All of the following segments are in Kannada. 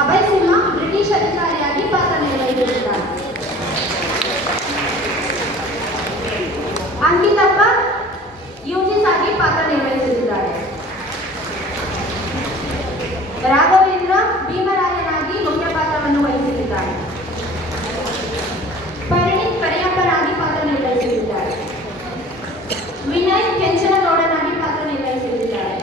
ಅಭಯ್ ಸಿಂಹ ಬ್ರಿಟಿಷ್ ಅಧಿಕಾರಿಯಾಗಿ ಪಾತ್ರ ನಿರ್ವಹಿಸಿದ್ದಾರೆ. ಅಂಕಿತಪ್ಪ ಯುಜಿಸ್ ಆಗಿ ಪಾತ್ರ ನಿರ್ವಹಿಸಿದ್ದಾರೆ. ರಾಘವೇಂದ್ರ ಭೀಮರಾಯನಾಗಿ ಮುಖ್ಯ ಪಾತ್ರವನ್ನು ವಹಿಸಿದ್ದಾರೆ. ಪರಿಣಿತ್ ಕರಿಯಪ್ಪನಾಗಿ ಪಾತ್ರ ನಿರ್ವಹಿಸಿದ್ದಾರೆ. ವಿನಯ್ ಕೆಂಚನಗೌಡನಾಗಿ ಪಾತ್ರ ನಿರ್ವಹಿಸಿದ್ದಾರೆ.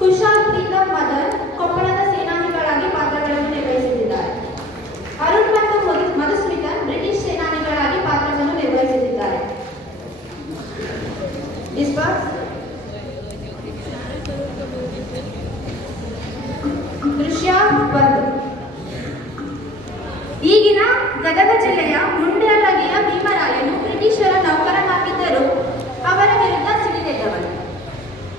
ಕುಶಾಲ್ ಪ್ರೀತಮ್ ಮದನ್ ಕೊಪ್ಪಳದ ಸೇನಾನಿಗಳಾಗಿ ಪಾತ್ರಗಳನ್ನು ನಿರ್ವಹಿಸಿದ್ದಾರೆ. ಅರುಣ್ ಮತ್ತು ಮಧುಸ್ಮಿತನ್ ಬ್ರಿಟಿಷ್ ಸೇನಾನಿಗಳಾಗಿ ಪಾತ್ರವನ್ನು ನಿರ್ವಹಿಸಿದ್ದಾರೆ. ದೃಶ್ಯ 1. ಈಗಿನ ಗದಗ ಜಿಲ್ಲೆಯ ಮುಂಡರಗಿಯ ಭೀಮರಾಯನು ಬ್ರಿಟಿಷರ ನೌಕರನಾಗಿದ್ದರೂ ಅವರ ವಿರುದ್ಧ ಸಿಡಿದೆದ್ದವನು.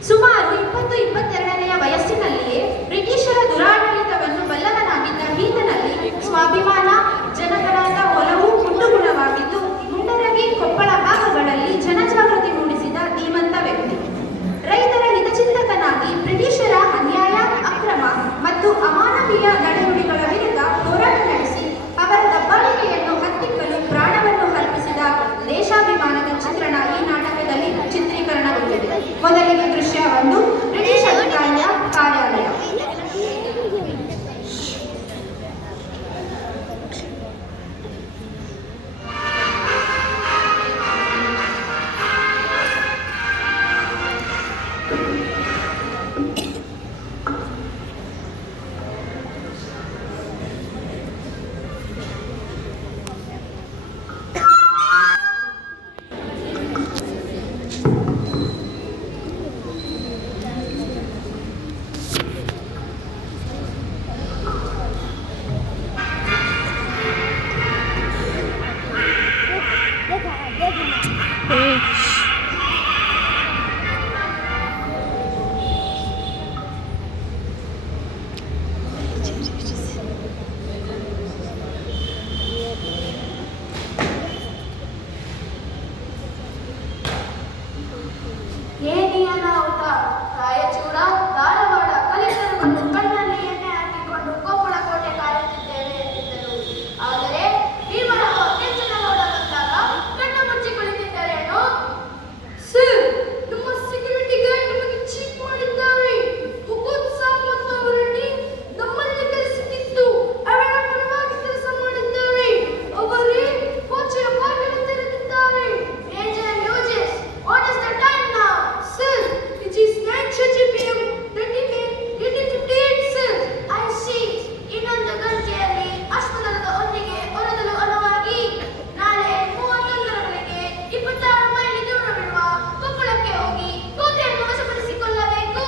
ಸುಮಾರು 20-22ನೆಯ ವಯಸ್ಸಿನಲ್ಲಿಯೇ ಬ್ರಿಟಿಷರ ದುರಾಡಳಿತವನ್ನು ಬಲ್ಲವನಾಗಿದ್ದ ಈತನಲ್ಲಿ ಸ್ವಾಭಿಮಾನ, ಜನಗಣದ ಒಲವು ಕುಂದುಗುಣವಾಗಿದ್ದು ಮುಂಡರಗಿ, ಕೊಪ್ಪಳ ಭಾಗಗಳಲ್ಲಿ ಜನಜಾಗೃತಿ ಮೂಡಿಸಿದ ಧೀಮಂತ ವ್ಯಕ್ತಿ. ರೈತರ ಹಿತಚಿಂತಕನಾಗಿ ಬ್ರಿಟಿಷರ ಅನ್ಯಾಯ, ಅಕ್ರಮ ಮತ್ತು ಅಮಾನವೀಯ ನಡೆನುಡಿಗಳ ವಿರುದ್ಧ ಹೋರಾಟ ನಡೆಸಿ ಅವರ ದಬ್ಬಾಳಿಕೆಯನ್ನು ಹತ್ತಿಕ್ಕಲು ಪ್ರಾಣವನ್ನು ಅರ್ಪಿಸಿದ ದೇಶಾಭಿಮಾನದ ಚಿತ್ರಣ ಈ ನಾಟಕದಲ್ಲಿ ಚಿತ್ರೀಕರಣಗೊಂಡಿದೆ. ಮೊದಲಿಗೆ ದೃಶ್ಯ 1, ಬ್ರಿಟಿಷ್ ಅಧಿಕಾರಿಯ ಕಾರ್ಯಾಲಯ. ರಾಯಚೂರ, ಧಾರವಾಡ ಕಲೆಕ್ಟರ್ಗಳು ಕಣ್ಣಲ್ಲಿ ಎಣ್ಣೆ ಹಾಕಿಕೊಂಡು ಕೊಪ್ಪಳ ಕೋಟೆ ಕಾಯುತ್ತಿದ್ದೇವೆ ಎಂದಿದ್ದರು. ಆದರೆ ಭೀಮರಾವ ಕೆಂಚನಗೌಡ ಬಂದಾಗ ಕಣ್ಣು ಮುಚ್ಚಿ ಕುಳಿತಿದ್ದರೇನು? ಸರ್, ನಮ್ಮ ಸೆಕ್ಯೂರಿಟಿ ಗಾರ್ಡ್ ನಮಗೆ ಚೀಟ್ ಮಾಡಿದ್ದಾವೆ. ಮುಕುಂದ್ ಸಾಮಂತ್ ಅವರಲ್ಲಿ ನಮ್ಮಲ್ಲಿ ಕೆಲಸಕ್ಕಿತ್ತು. ಅವರ ಪರವಾಗಿ ಕೆಲಸ ಮಾಡಿದ್ದಾವೆ. ಅವರೇ ಕೋಚೆಯ ಬಾಗಿಲು ತೆರೆದಿದ್ದಾರೆ. Major uses, what is the time now? Sir, it is 9:30 p.m. 1858, sir. I see. ಇನ್ನೊಂದು ಗಂಟೆಯಲ್ಲಿ ಅಶ್ವದಳದ ಒಟ್ಟಿಗೆ ಹೊರಡಲು ಅನುವಾಗಿ ನಾಳೆ 31ರ ಬೆಳಗ್ಗೆ 26 ಮೈಲಿ ದೂರವಿರುವ ಕೊಪ್ಪಳಕ್ಕೆ ಹೋಗಿ ಕೋಟೆಯನ್ನು ವಶಪಡಿಸಿಕೊಳ್ಳಬೇಕು.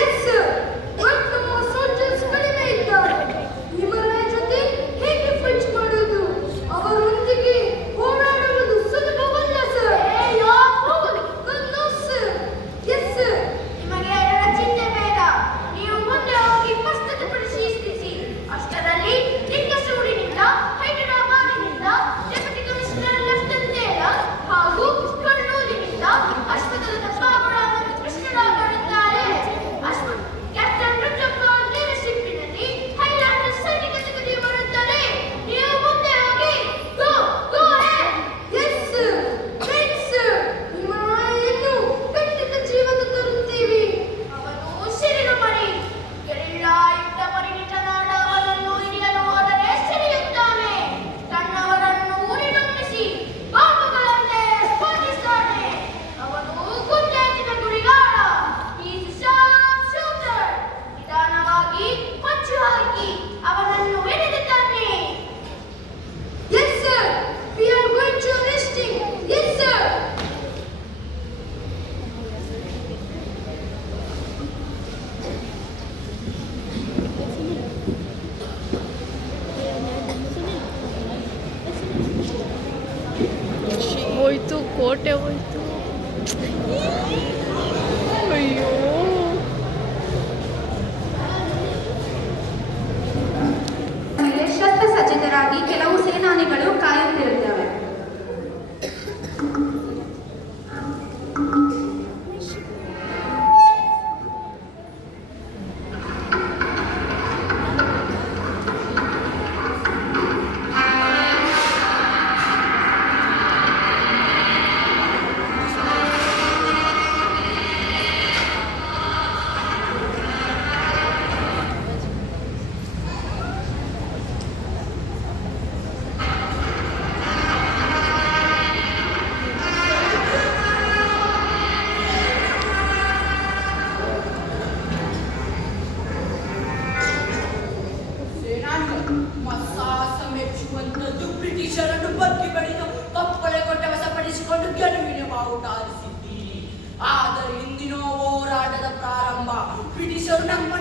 Yes sir. ಬಟ್ ನಮ್ಮ ಸೋಲ್ಜರ್ಸ್ ಕಡಿಮೆ ಇದ್ದಾರೆ. ಭೀಮರಾಯ ಜೊತೆ ಹೇಗೆ ಫೈಟ್ ಮಾಡೋದು? ಅವರೊಂದಿಗೆ ಹೋರಾಡುವುದು ಸುಲಭವಲ್ಲ ಸರ್. ನಿಮಗೆ ಅದರ ಚಿಂತೆ ಬೇಡ. ನೀವು ಮುಂದೆ ಹೋಗಿ ಪುಸ್ತಕ ಪರಿಶೀಲಿಸಿ. ಅಷ್ಟರಲ್ಲಿ ಲಿಂಗಸೂರಿನಿಂದ, ಹೈದರಾಬಾದಿನಿಂದ ಡೆಪ್ಯೂಟಿ ಕಮಿಷನರ್ ಲೆಫ್ಟಿನೆಂಟ್ ಟೇಲರ್ ಹಾಗೂ ಕಣ್ಣೂರಿನಿಂದ ಅಶ್ವದಳದ ಬಾಬುಳ ಮತ್ತು ಕೃಷ್ಣರಾವ್ ಬರುತ್ತಾರೆ. ಕ್ಯಾಪ್ಟನ್ ರುದ್ರಪ್ಪ ಲೀಡರ್ಶಿಪ್ನಲ್ಲಿ ಹೈಲ್ಯಾಂಡರ್ ಸೈನಿಕ ತುಕಡಿ ಬರುತ್ತಾರೆ. ನೀವು ಮುಂದೆ ಹೋಗಿ. Go go head. Yes sir. Right sir. ಭೀಮರಾಯನು ಖಂಡಿತ ಜೀವದ ತರುತ್ತೀವಿ. ಅವನು ಸಿಡಿಲು ಮರಿ. ಗೆರಿಲ್ಲಾ ಯುದ್ಧ ಪರಿಣಿತನಾದ ಅವನನ್ನು ಹಿಡಿಯಲು ಹೋದರೆ ಸಿಡಿಯುತ್ತಾನೆ. ತನ್ನವರನ್ನು ಉರಿದುಂಬಿಸಿ ಬಾಂಬುಗಳಂತೆ ಸ್ಫೋಟಿಸುತ್ತಾನೆ. ಅವನು ಗುಂಡೇಟಿನ ಗುರಿಗಾರ. He's a sharp shooter. ನಿಧಾನವಾಗಿ ಹೊಚ್ಚು ಹಾಕಿ ಅವನನ್ನು ಹಿಡಿದು ತನ್ನಿ. Yes sir. We are going to arrest him. Yes sir. ಹೋಯ್ತು, ಕೋಟೆ ಹೋಯ್ತು. ಅಯ್ಯೋ, ಶಸ್ತ್ರಸಜ್ಜಿತರಾಗಿ ಕೆಲವು ಸೇನಾನಿಗಳು ಕಾಯುತ್ತಿರುತ್ತವೆ. ನಮ್ಮ